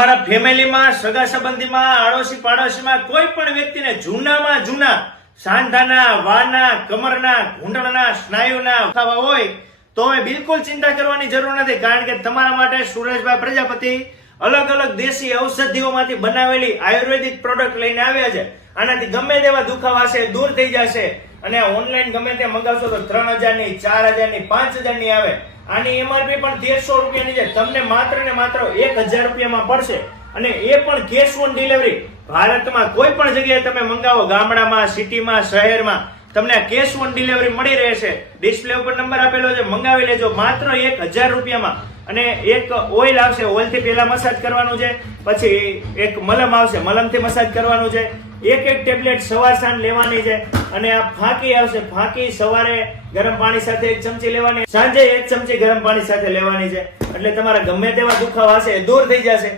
તમારા ફેમિલીમાં, સગા સંબંધીમાં, આડોશી પાડોશીમાં કોઈ પણ વ્યક્તિને જૂનામાં જૂના સાંધાના, વાના, કમરના, ઘૂંટણના, સ્નાયુના દુખાવા હોય તો હવે બિલકુલ ચિંતા કરવાની જરૂર નથી, કારણ કે તમારા માટે સુરેશભાઈ પ્રજાપતિ અલગ અલગ દેશી ઔષધિઓમાંથી બનાવેલી આયુર્વેદિક પ્રોડક્ટ લઈને આવ્યા છે. આનાથી ગમે તેવા દુખાવા છે દૂર થઈ જશે. અને ઓનલાઈન ગમે ત્યાં મંગાવશો તો 3000 ની, 4000 ની, 5000 ની આવે. આની એમઆરપી પણ 1300 રૂપિયાની છે. તમને માત્ર ને માત્ર 1000 રૂપિયામાં પડશે, અને એ પણ કેશ ઓન ડિલિવરી. ભારતમાં કોઈ પણ જગ્યાએ તમે મંગાવો, ગામડામાં, સિટીમાં, શહેરમાં, તમને કેશ ઓન ડિલિવરી મળી રહેશે. ડિસ્પ્લે ઉપર નંબર આપેલો છે, મંગાવી લેજો માત્ર 1000 રૂપિયામાં. અને એક ઓઇલ આવશે, ઓઇલ થી પહેલા મસાજ કરવાનું છે, પછી એક મલમ આવશે, મલમ થી મસાજ કરવાનું છે. એક ટેબ્લેટ સવાર સાંજ લેવાની છે. અને આ ફાંકી આવશે, ફાંકી સવારે ગરમ પાણી સાથે 1 ચમચી લેવાની, સાંજે 1 ચમચી ગરમ પાણી સાથે લેવાની છે. એટલે તમારા ગમે તેવા દુખાવા હશે દૂર થઈ જશે.